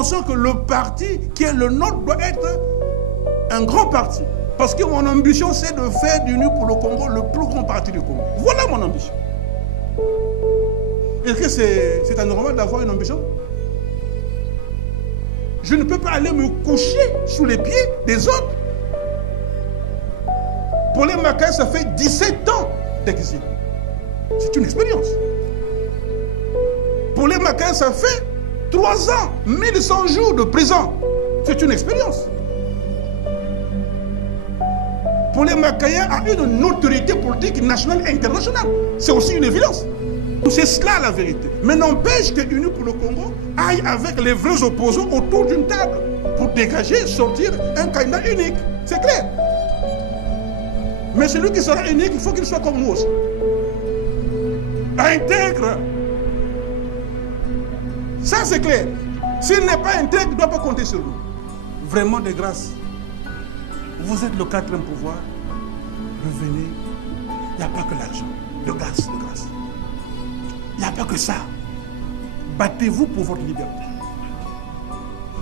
Pensons que le parti qui est le nôtre doit être un grand parti. Parce que mon ambition, c'est de faire d'Unis pour le Congo le plus grand parti du Congo. Voilà mon ambition. Est-ce que c'est anormal d'avoir une ambition? Je ne peux pas aller me coucher sous les pieds des autres. Pour les Macaïs, ça fait 17 ans d'exil. C'est une expérience. Pour les Macaïs, ça fait 3 ans, 1100 jours de prison. C'est une expérience. Pour les Macaïens, a une autorité politique nationale et internationale. C'est aussi une évidence. C'est cela la vérité. Mais n'empêche que Unis pour le Congo aille avec les vrais opposants autour d'une table pour dégager, sortir un candidat unique. C'est clair. Mais celui qui sera unique, il faut qu'il soit comme nous aussi. Intègre. Ça c'est clair. S'il n'est pas intègre, il ne doit pas compter sur nous. Vraiment de grâce. Vous êtes le 4e pouvoir. Revenez. Il n'y a pas que l'argent. De grâce, de grâce. Il n'y a pas que ça. Battez-vous pour votre liberté.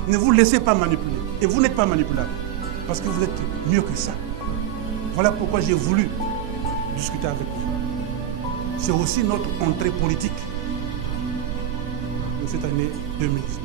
Ne vous laissez pas manipuler. Et vous n'êtes pas manipulable. Parce que vous êtes mieux que ça. Voilà pourquoi j'ai voulu discuter avec vous. C'est aussi notre entrée politique de cette année 2019.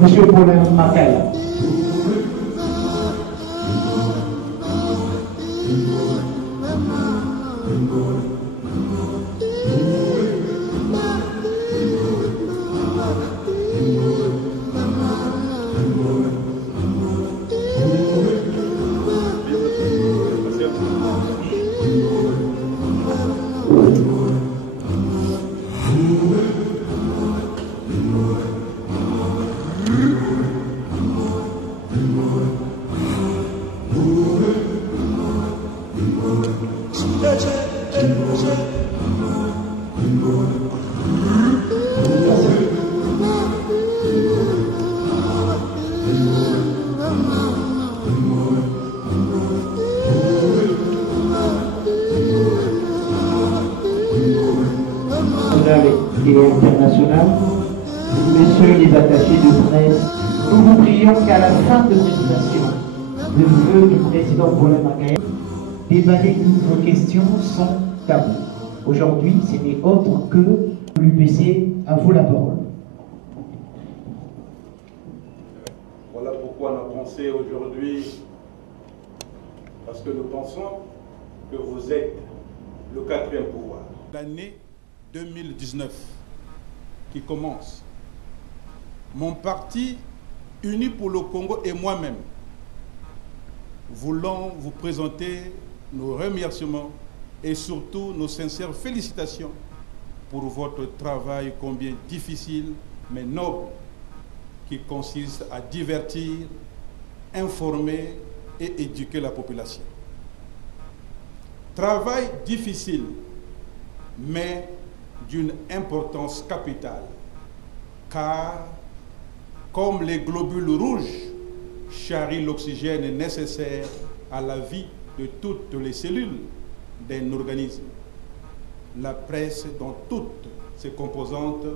Monsieur Paulin Macaï. Et international, messieurs les attachés de presse, nous vous prions qu'à la fin de présentation de vœux du président Paulin Macaï, déballer vos questions sont tabous. Aujourd'hui, ce n'est autre que l'UPC. À vous la parole. Voilà pourquoi on a pensé aujourd'hui, parce que nous pensons que vous êtes le 4e pouvoir. L'année 2019 qui commence. Mon parti, Unis pour le Congo et moi-même, voulons vous présenter nos remerciements et surtout nos sincères félicitations pour votre travail combien difficile mais noble qui consiste à divertir, informer et éduquer la population. Travail difficile mais d'une importance capitale, car comme les globules rouges charrient l'oxygène nécessaire à la vie de toutes les cellules d'un organisme, la presse dans toutes ses composantes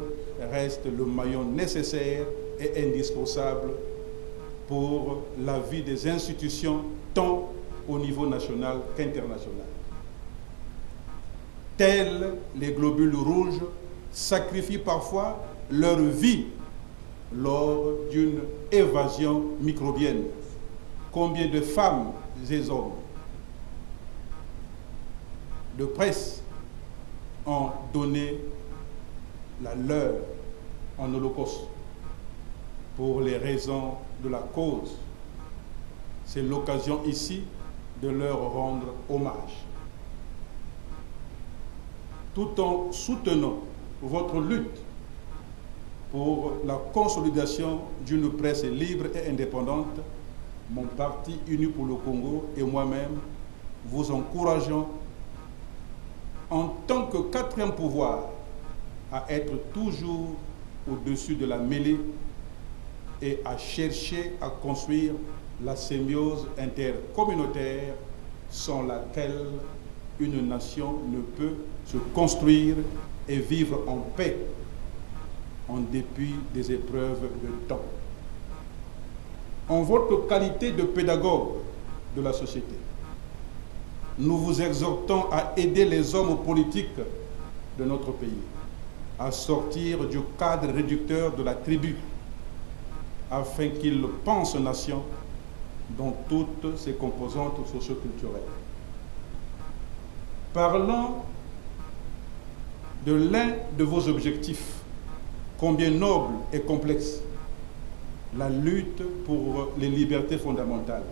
reste le maillon nécessaire et indispensable pour la vie des institutions tant au niveau national qu'international. Tels les globules rouges sacrifient parfois leur vie lors d'une évasion microbienne. Combien de femmes et hommes de presse ont donné la leur en holocauste pour les raisons de la cause. C'est l'occasion ici de leur rendre hommage. Tout en soutenant votre lutte pour la consolidation d'une presse libre et indépendante, mon parti Uni pour le Congo et moi-même vous encourageons en tant que quatrième pouvoir à être toujours au-dessus de la mêlée et à chercher à construire la symbiose intercommunautaire sans laquelle une nation ne peut se construire et vivre en paix en dépit des épreuves de temps. En votre qualité de pédagogue de la société, nous vous exhortons à aider les hommes politiques de notre pays à sortir du cadre réducteur de la tribu afin qu'ils pensent nation dans toutes ses composantes socio-culturelles. Parlons de l'un de vos objectifs, combien noble et complexe, la lutte pour les libertés fondamentales.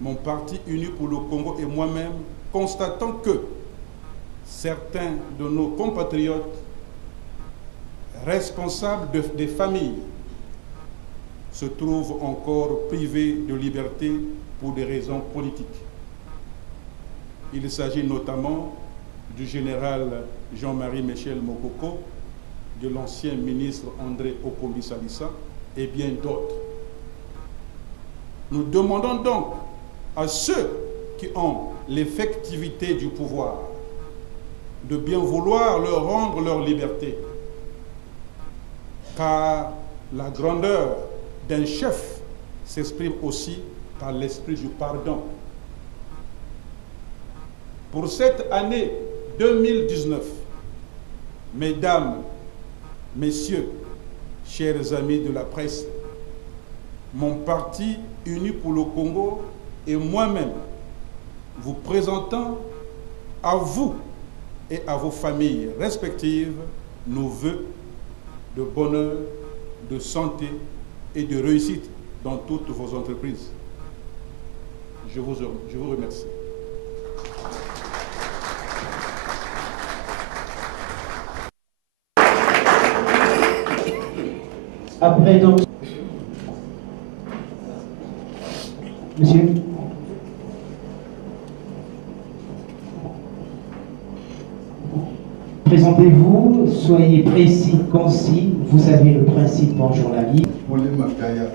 Mon parti Uni pour le Congo et moi-même constatons que certains de nos compatriotes responsables des familles se trouvent encore privés de liberté pour des raisons politiques. Il s'agit notamment du général Jean-Marie Michel Mokoko, de l'ancien ministre André Okombi Salissa et bien d'autres. Nous demandons donc à ceux qui ont l'effectivité du pouvoir de bien vouloir leur rendre leur liberté, car la grandeur d'un chef s'exprime aussi par l'esprit du pardon. Pour cette année 2019, mesdames, messieurs, chers amis de la presse, mon parti Uni pour le Congo et moi-même vous présentons à vous et à vos familles respectives nos vœux de bonheur, de santé et de réussite dans toutes vos entreprises. Je vous remercie. Après donc, monsieur. Présentez-vous, soyez précis, concis, vous savez le principe en journalisme. Paulin Makaya,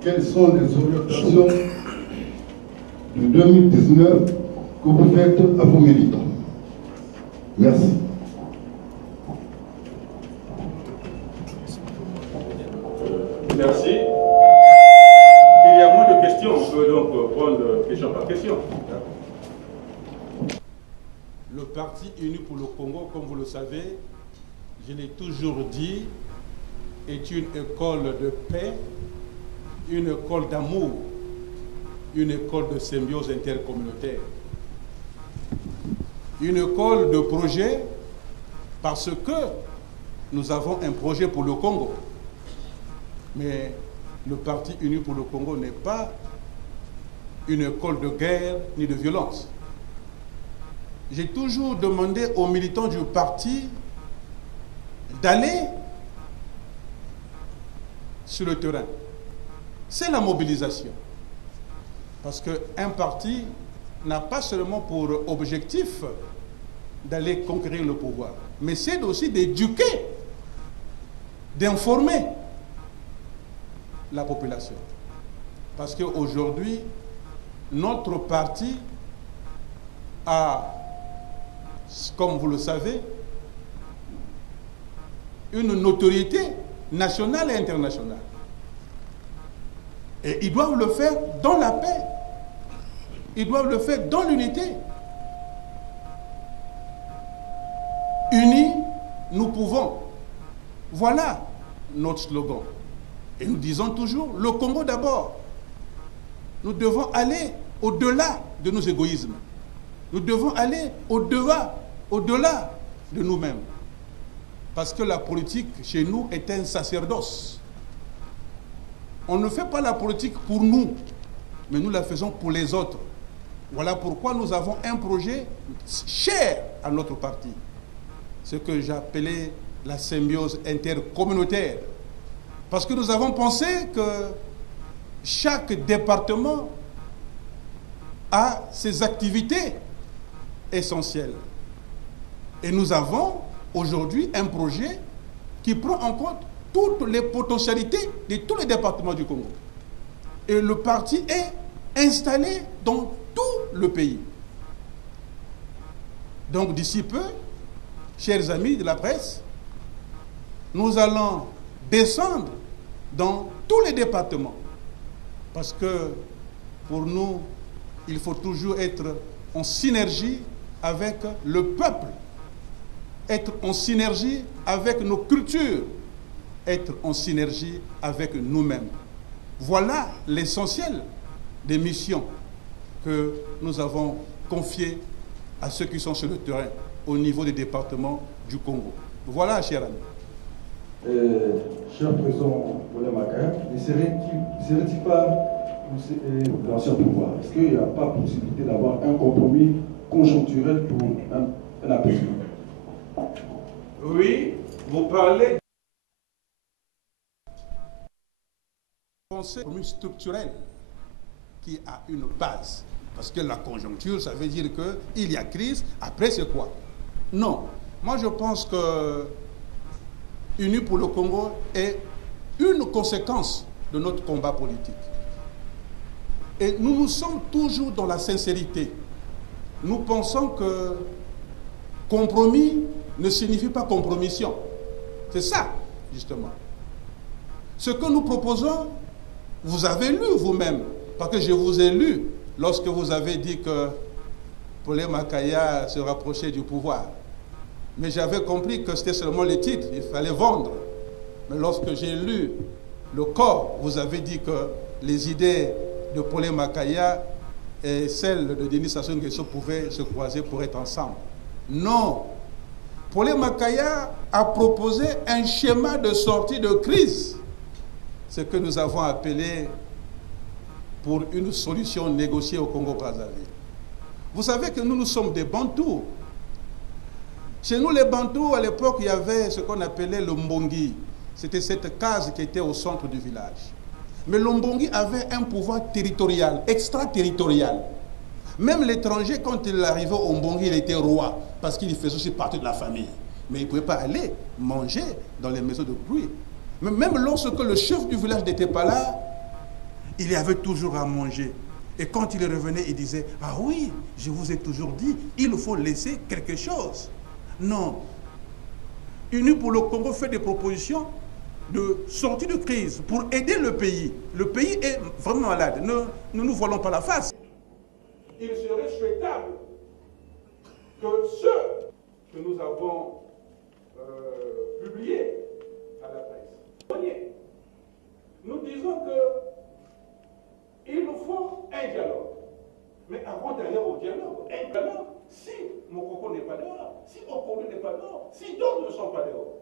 quelles sont les orientations de 2019 que vous faites à vos militants? Merci. Merci. Il y a moins de questions, on peut donc prendre question par question. Le Parti Uni pour le Congo, comme vous le savez, je l'ai toujours dit, est une école de paix, une école d'amour, une école de symbiose intercommunautaire, une école de projet parce que nous avons un projet pour le Congo. Mais le Parti Uni pour le Congo n'est pas une école de guerre ni de violence. J'ai toujours demandé aux militants du parti d'aller sur le terrain. C'est la mobilisation. Parce qu'un parti n'a pas seulement pour objectif d'aller conquérir le pouvoir, mais c'est aussi d'éduquer, d'informer la population. Parce qu'aujourd'hui, notre parti a, comme vous le savez, une notoriété nationale et internationale. Et ils doivent le faire dans la paix. Ils doivent le faire dans l'unité. Unis, nous pouvons. Voilà notre slogan. Et nous disons toujours, le Congo d'abord. Nous devons aller au-delà de nos égoïsmes. Nous devons aller au-delà de nous-mêmes. Parce que la politique, chez nous, est un sacerdoce. On ne fait pas la politique pour nous, mais nous la faisons pour les autres. Voilà pourquoi nous avons un projet cher à notre parti, ce que j'appelais la symbiose intercommunautaire. Parce que nous avons pensé que chaque département a ses activités essentielles. Et nous avons aujourd'hui un projet qui prend en compte toutes les potentialités de tous les départements du Congo. Et le parti est installé dans tout le pays. Donc d'ici peu, chers amis de la presse, nous allons descendre dans tous les départements. Parce que pour nous, il faut toujours être en synergie avec le peuple, être en synergie avec nos cultures, être en synergie avec nous-mêmes. Voilà l'essentiel des missions que nous avons confiées à ceux qui sont sur le terrain au niveau des départements du Congo. Voilà, cher ami. Cher président Paulin Makaya, ne serait-il pas l'ancien pouvoir? Est-ce qu'il n'y a pas possibilité d'avoir un compromis conjoncturel pour un apaisement? Oui, vous parlez compromis structurel qui a une base. Parce que la conjoncture, ça veut dire qu'il y a crise, après c'est quoi? Non. Moi je pense que Unis pour le Congo est une conséquence de notre combat politique. Et nous sommes toujours dans la sincérité. Nous pensons que compromis ne signifie pas compromission. C'est ça, justement. Ce que nous proposons, vous avez lu vous-même, parce que je vous ai lu lorsque vous avez dit que Paulin Makaya se rapprochait du pouvoir. Mais j'avais compris que c'était seulement le titre, il fallait vendre. Mais lorsque j'ai lu le corps, vous avez dit que les idées de Paulin Makaya et celles de Denis Sassou Nguesso pouvaient se croiser pour être ensemble. Non. Paulin Makaya a proposé un schéma de sortie de crise, ce que nous avons appelé pour une solution négociée au Congo-Brazzaville. Vous savez que nous sommes des Bantous. Chez nous, les Bantous, à l'époque, il y avait ce qu'on appelait le Mbongi. C'était cette case qui était au centre du village. Mais le Mbongi avait un pouvoir territorial, extraterritorial. Même l'étranger, quand il arrivait au Mbongi, il était roi, parce qu'il faisait aussi partie de la famille. Mais il ne pouvait pas aller manger dans les maisons de bruit. Mais même lorsque le chef du village n'était pas là, il y avait toujours à manger. Et quand il revenait, il disait, « Ah oui, je vous ai toujours dit, il faut laisser quelque chose. » Non. Unis pour le Congo fait des propositions de sortie de crise pour aider le pays. Le pays est vraiment malade. Ne nous voilons pas la face. Il serait souhaitable que ceux que nous avons publiés à la presse, nous disons qu'il nous faut un dialogue. Mais avant d'aller au dialogue, un dialogue, si Mokoko n'est pas dehors, si Okolo n'est pas dehors, si d'autres ne sont pas dehors.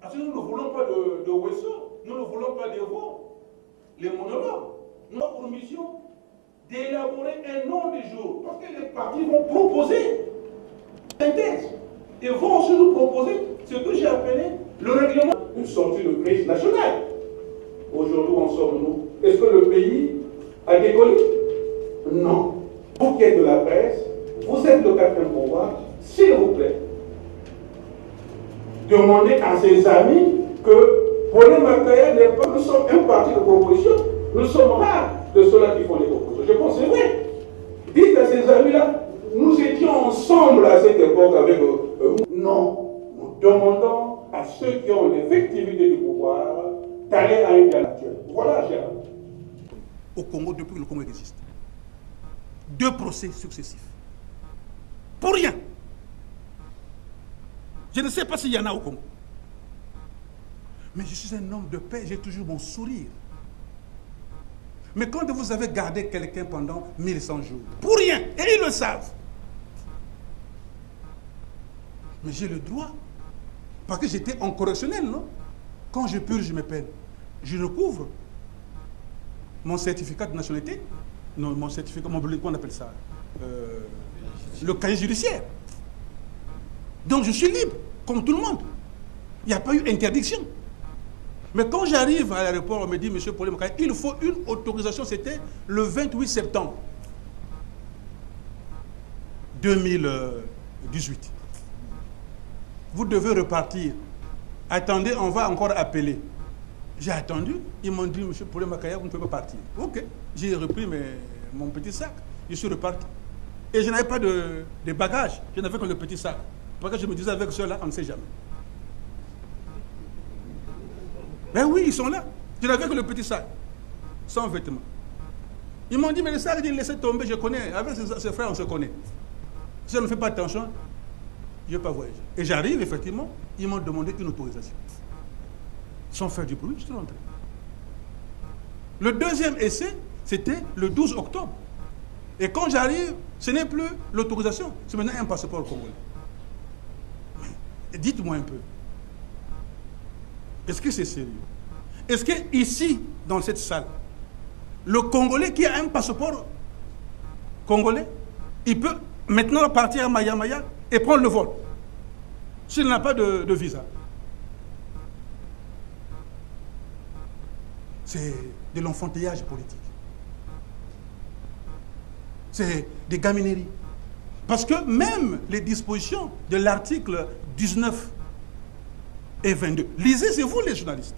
Parce que nous ne voulons pas de Wesso, nous ne voulons pas de vous, les monologues. Nous avons pour mission d'élaborer un nom du jour. Parce que les partis vont proposer une synthèse. Et vont aussi nous proposer ce que j'ai appelé le règlement d'une sortie de crise nationale. Aujourd'hui, où en sommes-nous? Est-ce que le pays a décollé? Non. Vous qui êtes de la presse, vous êtes le quatrième pouvoir, s'il vous plaît, demandez à ses amis que Paulin Makaya n'est pas, nous sommes un parti de proposition, nous sommes rares de ceux-là qui font les propositions. Je pense que c'est vrai. Dites à ces amis-là, nous étions ensemble à cette époque avec vous. Non, nous demandons à ceux qui ont l'effectivité du pouvoir d'aller à un dialogue actuel. Voilà, Gérard. Au Congo, depuis que le Congo existe, 2 procès successifs. Pour rien. Je ne sais pas s'il y en a au Congo. Mais je suis un homme de paix, j'ai toujours mon sourire. Mais quand vous avez gardé quelqu'un pendant 1100 jours, pour rien, et ils le savent. Mais j'ai le droit, parce que j'étais en correctionnel, non? Quand je purge mes peines, je recouvre mon certificat de nationalité, non, mon certificat, mon bulletin, on appelle ça, le casier judiciaire. Donc je suis libre, comme tout le monde. Il n'y a pas eu interdiction. Mais quand j'arrive à l'aéroport, on me dit, monsieur Paulin Makaya, il faut une autorisation. C'était le 28 septembre 2018. Vous devez repartir. Attendez, on va encore appeler. J'ai attendu. Ils m'ont dit, monsieur Paulin Makaya, vous ne pouvez pas partir. Ok. J'ai repris mon petit sac. Je suis reparti. Et je n'avais pas de bagages. Je n'avais que le petit sac. Parce que je me disais, avec ceux-là, on ne sait jamais. Ben oui, ils sont là. Je n'avais que le petit sac. Sans vêtements. Ils m'ont dit, mais le sac, il laissait tomber, je connais. Avec ses frères, on se connaît. Si on ne fait pas attention, je ne vais pas voyager. Et j'arrive, effectivement, ils m'ont demandé une autorisation. Sans faire du bruit, je suis rentré. Le deuxième essai, c'était le 12 octobre. Et quand j'arrive, ce n'est plus l'autorisation, c'est maintenant un passeport congolais. Dites-moi un peu. Est-ce que c'est sérieux? Est-ce qu'ici, dans cette salle, le Congolais qui a un passeport congolais, il peut maintenant partir à Maya et prendre le vol s'il n'a pas de visa? C'est de l'enfantillage politique. C'est des gamineries. Parce que même les dispositions de l'article 19 et 22, lisez, c'est vous les journalistes.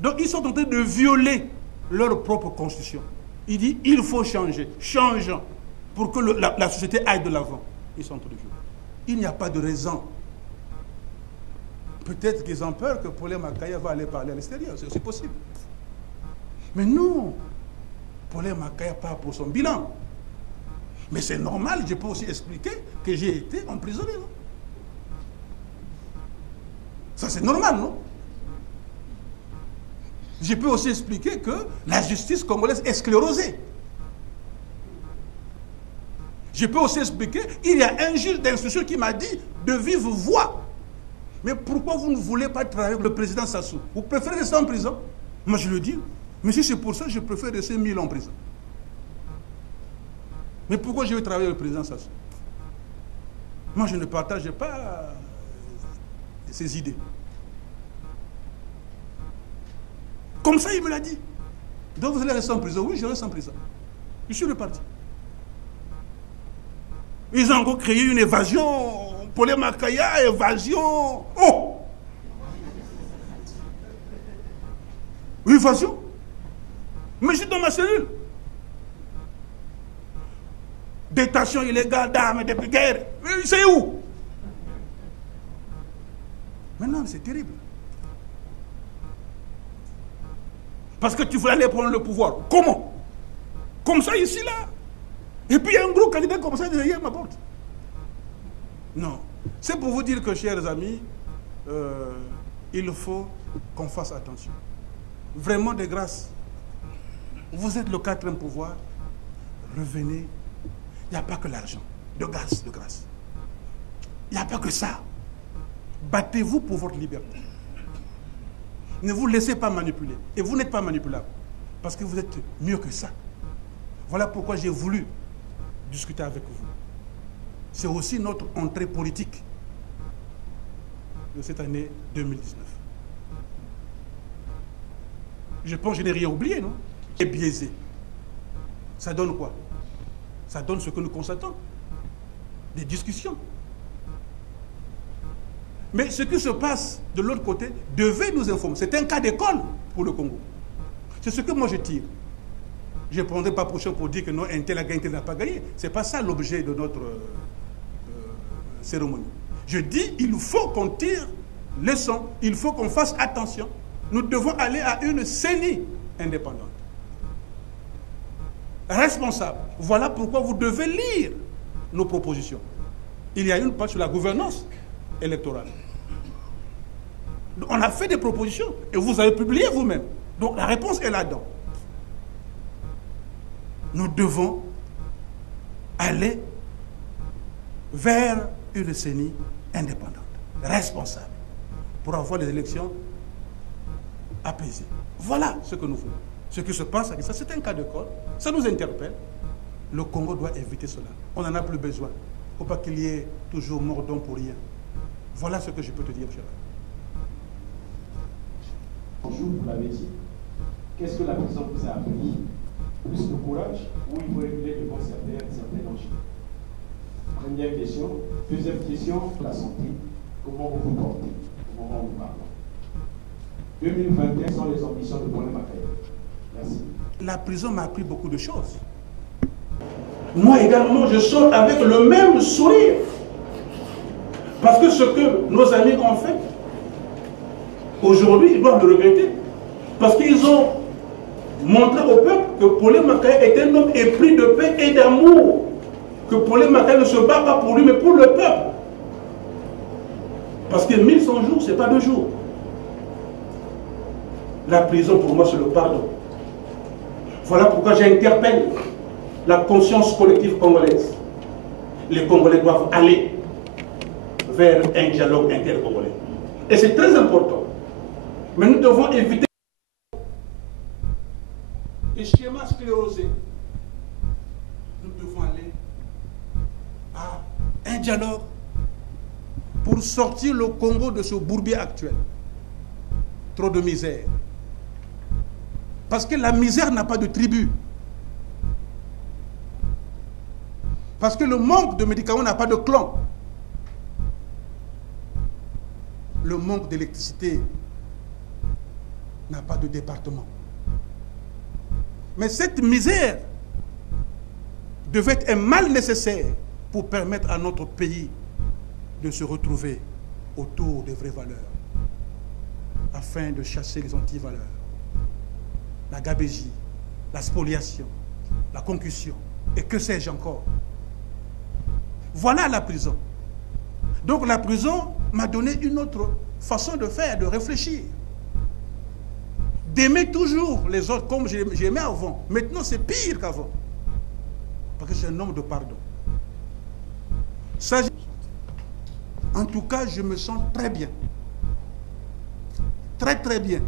Donc ils sont en train de violer leur propre constitution. Il dit, il faut changer. Changeons pour que la société aille de l'avant. Ils sont en train de violer. Il n'y a pas de raison. Peut-être qu'ils ont peur que Paulin Makaya va aller parler à l'extérieur. C'est aussi possible. Mais non. Paulin Makaya part pour son bilan. Mais c'est normal, je peux aussi expliquer que j'ai été emprisonné, non? Ça, c'est normal, non? Je peux aussi expliquer que la justice congolaise est sclérosée. Je peux aussi expliquer qu'il y a un juge d'instruction qui m'a dit de vive voix. Mais pourquoi vous ne voulez pas travailler avec le président Sassou? Vous préférez rester en prison? Moi, je le dis. Mais si c'est pour ça, je préfère rester 1000 en prison. Mais pourquoi je vais travailler avec le président Sassou? Moi, je ne partage pas ses idées. Comme ça, il me l'a dit. Donc, vous allez rester en prison? Oui, je reste en prison. Je suis reparti. Ils ont encore créé une évasion. Paulin Makaya, évasion. Oh! Évasion? Mais je suis dans ma cellule. Détention illégale d'armes et de guerre. C'est où? Mais non, c'est terrible. Parce que tu voulais aller prendre le pouvoir. Comment? Comme ça, ici, là. Et puis il y a un gros candidat comme ça derrière ma porte. Non. C'est pour vous dire que, chers amis, il faut qu'on fasse attention. Vraiment, de grâce. Vous êtes le quatrième pouvoir. Revenez. Il n'y a pas que l'argent. De grâce, de grâce. Il n'y a pas que ça. Battez-vous pour votre liberté. Ne vous laissez pas manipuler. Et vous n'êtes pas manipulable. Parce que vous êtes mieux que ça. Voilà pourquoi j'ai voulu discuter avec vous. C'est aussi notre entrée politique de cette année 2019. Je pense que je n'ai rien oublié, non? Et biaisé. Ça donne quoi? Ça donne ce que nous constatons. Des discussions. Mais ce qui se passe de l'autre côté devait nous informer. C'est un cas d'école pour le Congo. C'est ce que moi je tire. Je ne prendrai pas prochain pour dire que non, un tel a gagné, un tel n'a pas gagné. Ce n'est pas ça l'objet de notre cérémonie. Je dis, il faut qu'on tire leçon, il faut qu'on fasse attention. Nous devons aller à une CENI indépendante. Responsable. Voilà pourquoi vous devez lire nos propositions. Il y a une page sur la gouvernance électorale. On a fait des propositions et vous avez publié vous-même. Donc la réponse est là-dedans. Nous devons aller vers une CENI indépendante, responsable, pour avoir des élections apaisées. Voilà ce que nous voulons. Ce qui se passe, c'est un cas d'école, ça nous interpelle. Le Congo doit éviter cela. On n'en a plus besoin. Il ne faut pas qu'il y ait toujours mort d'homme pour rien. Voilà ce que je peux te dire, cher. Bonjour, vous l'avez dit. Qu'est-ce que la prison vous a appris? Plus de courage ou il faut réguler devant certains dangers? Première question. Deuxième question, la santé. Comment vous vous portez au moment où nous parlons? 2021 sont les ambitions de Paul Macaire. Merci. La prison m'a appris beaucoup de choses. Moi également, je sors avec le même sourire. Parce que ce que nos amis ont fait, aujourd'hui, ils doivent le regretter. Parce qu'ils ont montré au peuple que Paul Macaire est un homme épris de paix et d'amour. Que Paul Macaire ne se bat pas pour lui, mais pour le peuple. Parce que 1100 jours, ce n'est pas 2 jours. La prison, pour moi, c'est le pardon. Voilà pourquoi j'interpelle la conscience collective congolaise. Les Congolais doivent aller vers un dialogue intercongolais. Et c'est très important. Mais nous devons éviter les schémas sclérosés. Nous devons aller à un dialogue pour sortir le Congo de ce bourbier actuel. Trop de misère. Parce que la misère n'a pas de tribu. Parce que le manque de médicaments n'a pas de clan. Le manque d'électricité n'a pas de département. Mais cette misère devait être un mal nécessaire pour permettre à notre pays de se retrouver autour des vraies valeurs, afin de chasser les antivaleurs, la gabégie, la spoliation, la concussion, et que sais-je encore. Voilà la prison. Donc la prison m'a donné une autre façon de faire, de réfléchir. D'aimer toujours les autres comme j'aimais avant. Maintenant, c'est pire qu'avant. Parce que je suis un homme de pardon. Ça, en tout cas, je me sens très bien. Très, très bien.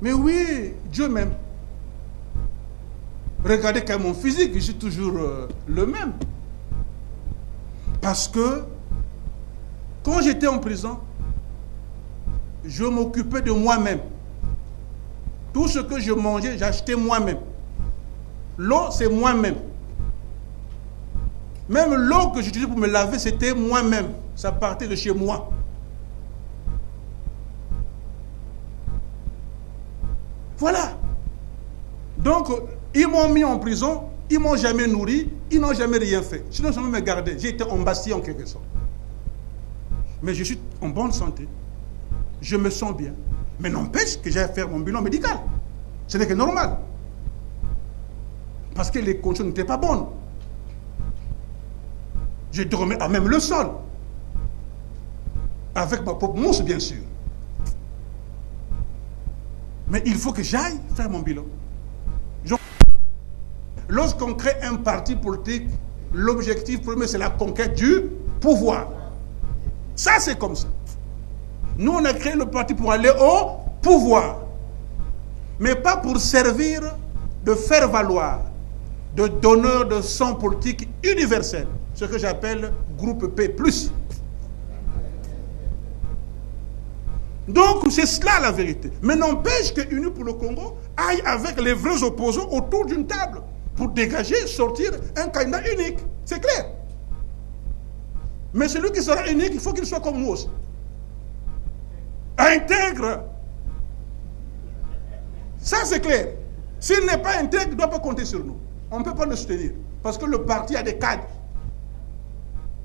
Mais oui, Dieu m'aime. Regardez quand même mon physique, je suis toujours le même. Parce que, quand j'étais en prison, je m'occupais de moi-même. Tout ce que je mangeais, j'achetais moi-même. L'eau, c'est moi-même. Même l'eau que j'utilisais pour me laver, c'était moi-même. Ça partait de chez moi. Voilà. Donc, ils m'ont mis en prison, ils ne m'ont jamais nourri, ils n'ont jamais rien fait. Sinon, ils ont me gardé. J'ai été embasté en quelque sorte. Mais je suis en bonne santé. Je me sens bien. Mais n'empêche que j'ai faire mon bilan médical. Ce n'est que normal. Parce que les conditions n'étaient pas bonnes. Je dormais à même le sol. Avec ma propre mousse, bien sûr. Mais il faut que j'aille faire mon bilan. Lorsqu'on crée un parti politique, l'objectif premier, c'est la conquête du pouvoir. Ça, c'est comme ça. Nous, on a créé le parti pour aller au pouvoir. Mais pas pour servir de faire valoir, de donneur de sang politique universel. Ce que j'appelle groupe P+. Donc, c'est cela la vérité. Mais n'empêche que Unis pour le Congo aille avec les vrais opposants autour d'une table pour dégager, sortir un candidat unique. C'est clair. Mais celui qui sera unique, il faut qu'il soit comme nous aussi. Intègre. Ça, c'est clair. S'il n'est pas intègre, il ne doit pas compter sur nous. On ne peut pas le soutenir. Parce que le parti a des cadres.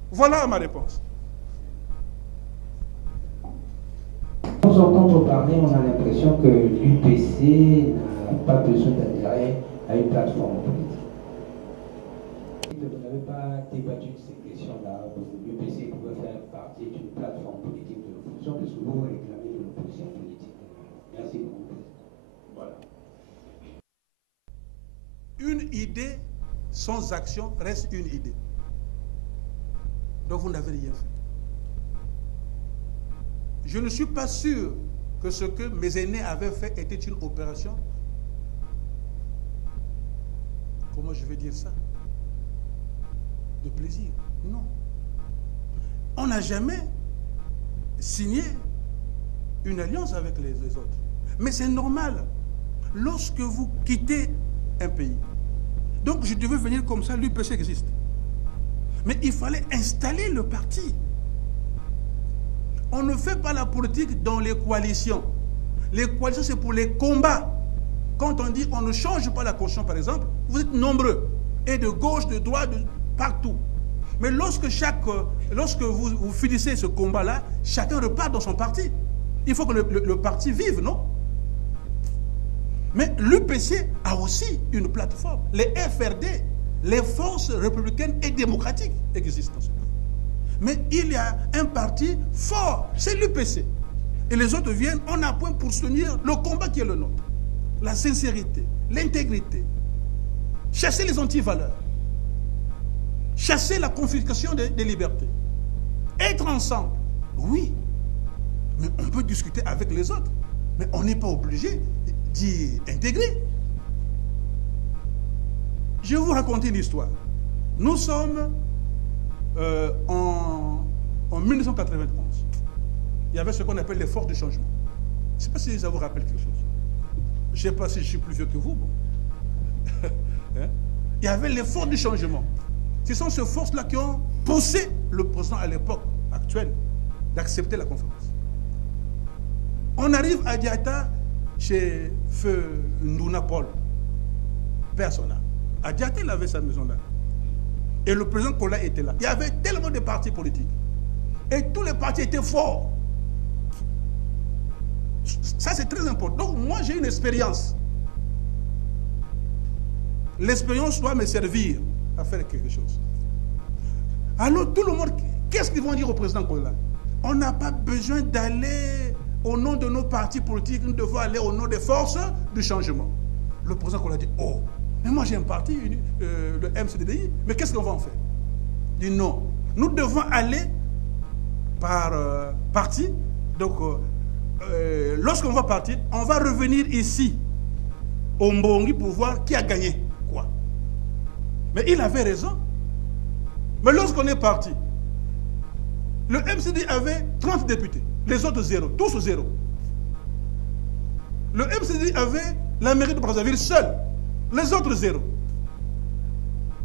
Voilà ma réponse. Quand j'entends parler, on a l'impression que l'UPC n'a pas besoin d'adhérer à une plateforme politique. Vous n'avez pas débattu de ces questions-là. L'UPC pouvait faire partie d'une plateforme politique de l'opposition, parce que vous réclamez de l'opposition politique. Merci beaucoup. Voilà. Une idée sans action reste une idée. Donc vous n'avez rien fait. Je ne suis pas sûr que ce que mes aînés avaient fait était une opération. Comment je vais dire ça? de plaisir. Non. On n'a jamais signé une alliance avec les autres. Mais c'est normal. Lorsque vous quittez un pays, donc je devais venir comme ça, l'UPC existe. Mais il fallait installer le parti. On ne fait pas la politique dans les coalitions. Les coalitions, c'est pour les combats. Quand on dit on ne change pas la constitution, par exemple, vous êtes nombreux. Et de gauche, de droite, de partout. Mais lorsque vous finissez ce combat-là, chacun repart dans son parti. Il faut que le parti vive, non? Mais l'UPC a aussi une plateforme. Les FRD, les forces républicaines et démocratiques existent dans ce pays. Mais il y a un parti fort, c'est l'UPC. Et les autres viennent en appoint pour soutenir le combat qui est le nôtre. La sincérité, l'intégrité. Chasser les antivaleurs. Chasser la confiscation des libertés. Être ensemble, oui. Mais on peut discuter avec les autres. Mais on n'est pas obligé d'y intégrer. Je vais vous raconter une histoire. Nous sommes en 1991. Il y avait ce qu'on appelle les forces du changement. Je ne sais pas si ça vous rappelle quelque chose. Je ne sais pas si je suis plus vieux que vous. Bon. Hein? Il y avait les forces du changement. Ce sont ces forces-là qui ont poussé le président à l'époque actuelle d'accepter la conférence. On arrive à Diatta chez Feu Ndouna Paul. Personne. À Diatta, il avait sa maison là. Et le président Kola était là. Il y avait tellement de partis politiques. Et tous les partis étaient forts. Ça, c'est très important. Donc, moi, j'ai une expérience. L'expérience doit me servir à faire quelque chose. Alors, tout le monde, qu'est-ce qu'ils vont dire au président Kola? On n'a pas besoin d'aller au nom de nos partis politiques, nous devons aller au nom des forces du changement. Le président Kola dit, oh, mais moi j'ai un parti, le MCDDI, mais qu'est-ce qu'on va en faire? Il dit non, nous devons aller par parti, donc lorsqu'on va partir, on va revenir ici, au Mbongi, pour voir qui a gagné quoi. Mais il avait raison. Mais lorsqu'on est parti, le MCDDI avait 30 députés. Les autres, zéro. Tous zéro. Le MCDDI avait la mairie de Brazzaville seule. Les autres, zéro.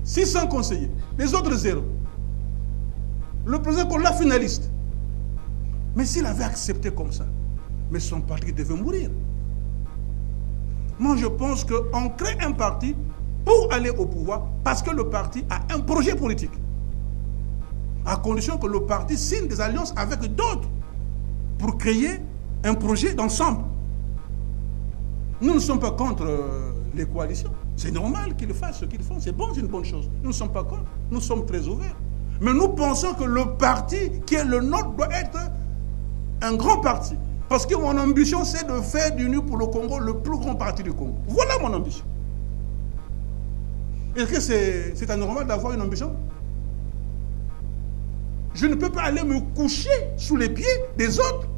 600 conseillers. Les autres, zéro. Le président Kola finaliste. Mais s'il avait accepté comme ça, mais son parti devait mourir. Moi, je pense qu'on crée un parti pour aller au pouvoir parce que le parti a un projet politique. À condition que le parti signe des alliances avec d'autres pour créer un projet d'ensemble. Nous ne sommes pas contre les coalitions. C'est normal qu'ils fassent ce qu'ils font. C'est bon, c'est une bonne chose. Nous ne sommes pas contre. Nous sommes très ouverts. Mais nous pensons que le parti qui est le nôtre doit être un grand parti. Parce que mon ambition, c'est de faire du NU pour le Congo le plus grand parti du Congo. Voilà mon ambition. Est-ce que c'est anormal d'avoir une ambition? Je ne peux pas aller me coucher sous les pieds des autres.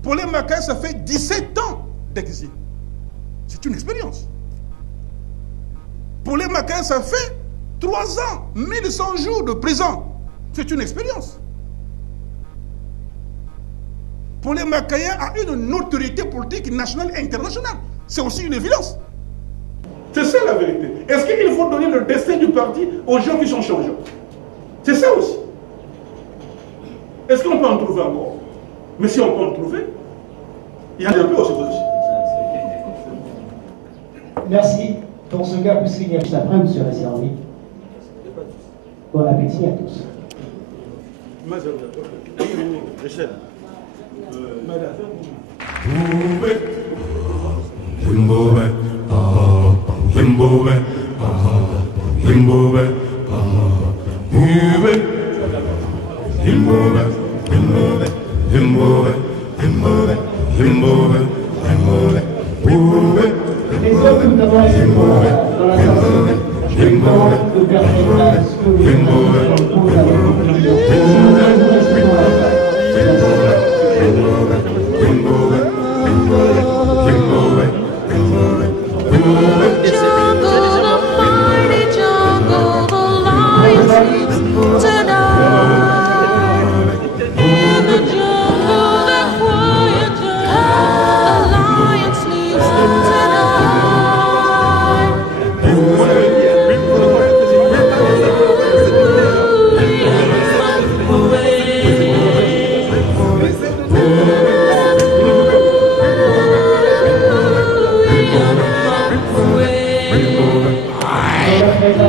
Pour les Macaïs, ça fait 17 ans d'exil. C'est une expérience. Pour les Macaïs, ça fait 3 ans, 1100 jours de prison. C'est une expérience. Pour les Macaïens, a une autorité politique nationale et internationale. C'est aussi une évidence. C'est ça la vérité. Est-ce qu'il faut donner le destin du parti aux gens qui sont changeants? C'est ça aussi. Est-ce qu'on peut en trouver encore? Mais si on peut en trouver, il y en a un peu aussi. Merci. Dans ce cas, puisqu'il y a juste après, vous serez servi. Bon appétit à tous. Les autres, nous avons assez dans la salle. Je demande de permettre à ce que vous pour la conclusion. Nous restons dans la salle. Jungle, the mighty jungle.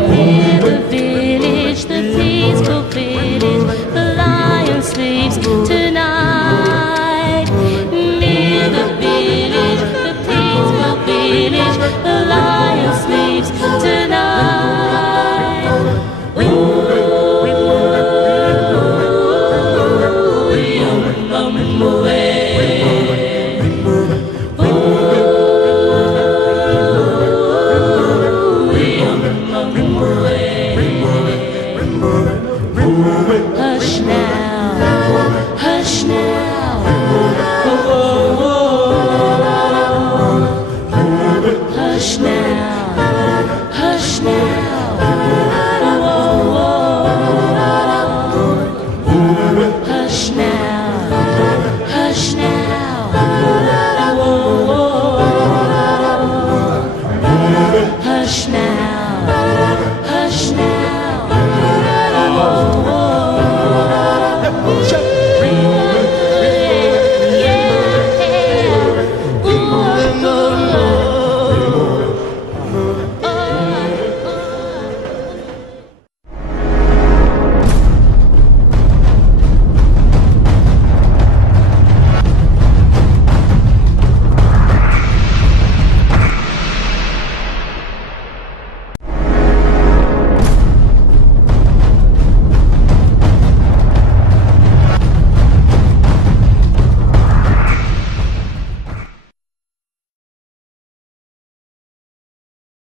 Near the village, the peaceful village, the lion sleeps tonight. Near the village, the peaceful village, the lion sleeps tonight. Hush now, hush now.